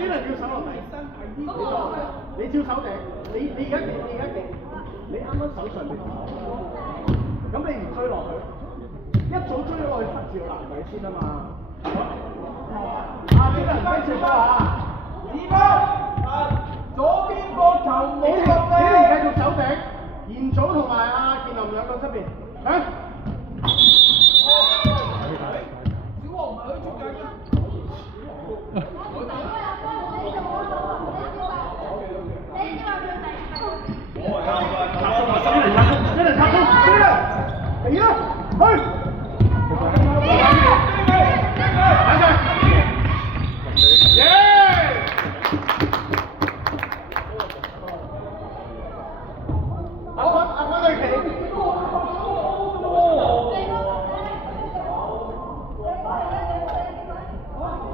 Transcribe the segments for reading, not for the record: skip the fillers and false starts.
專人要手落地，你手落地，你照手地，你而家勁，你啱啱手上邊，咁你唔追落去，一早追咗落去塞住個籃底先啊嘛。專人咩情況啊？左邊膊頭冇用咧。繼續手頂，賢祖同埋阿健林兩個側邊，響。小王唔係可以出界嘅。真係插中，嚟啦，去！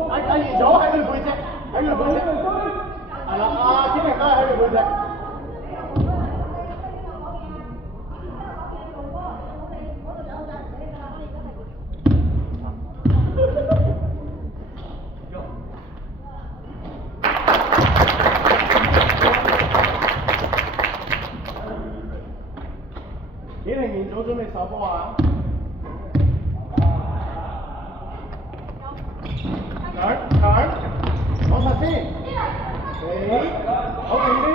阿賢祖喺佢背脊，係啦，阿天明都係喺佢背脊。天明賢祖準備手波啊！搶，攞實先，好定啲，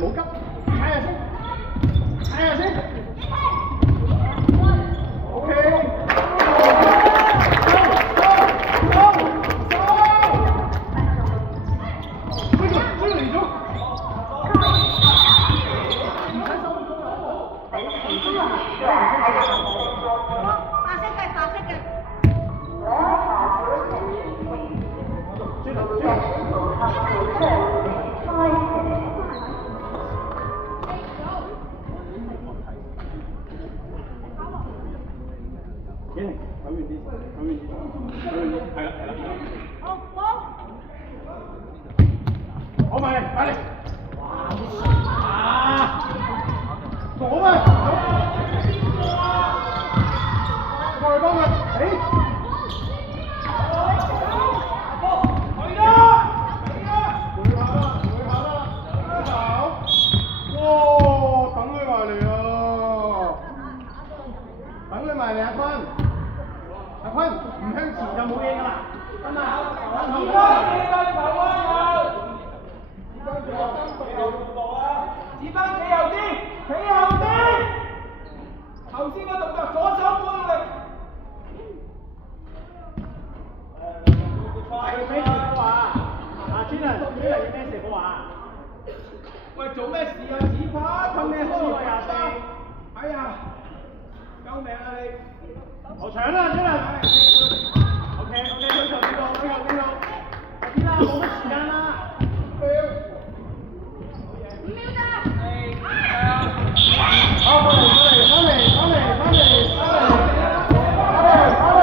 冇急，猜下先 ，OK， 追嚟咗，好埋嚟，冇啊，過嚟幫佢，等佢埋嚟阿坤唔向前就冇嘢㗎啦，真係。子班企後啲，頭先個動作左手冇用力。佢咩事都話，專人要咩事都話。喂，做咩事啊？子班，坤咩開我24？哎呀，救命啊你！我搶啦，專人。OK，推球呢度。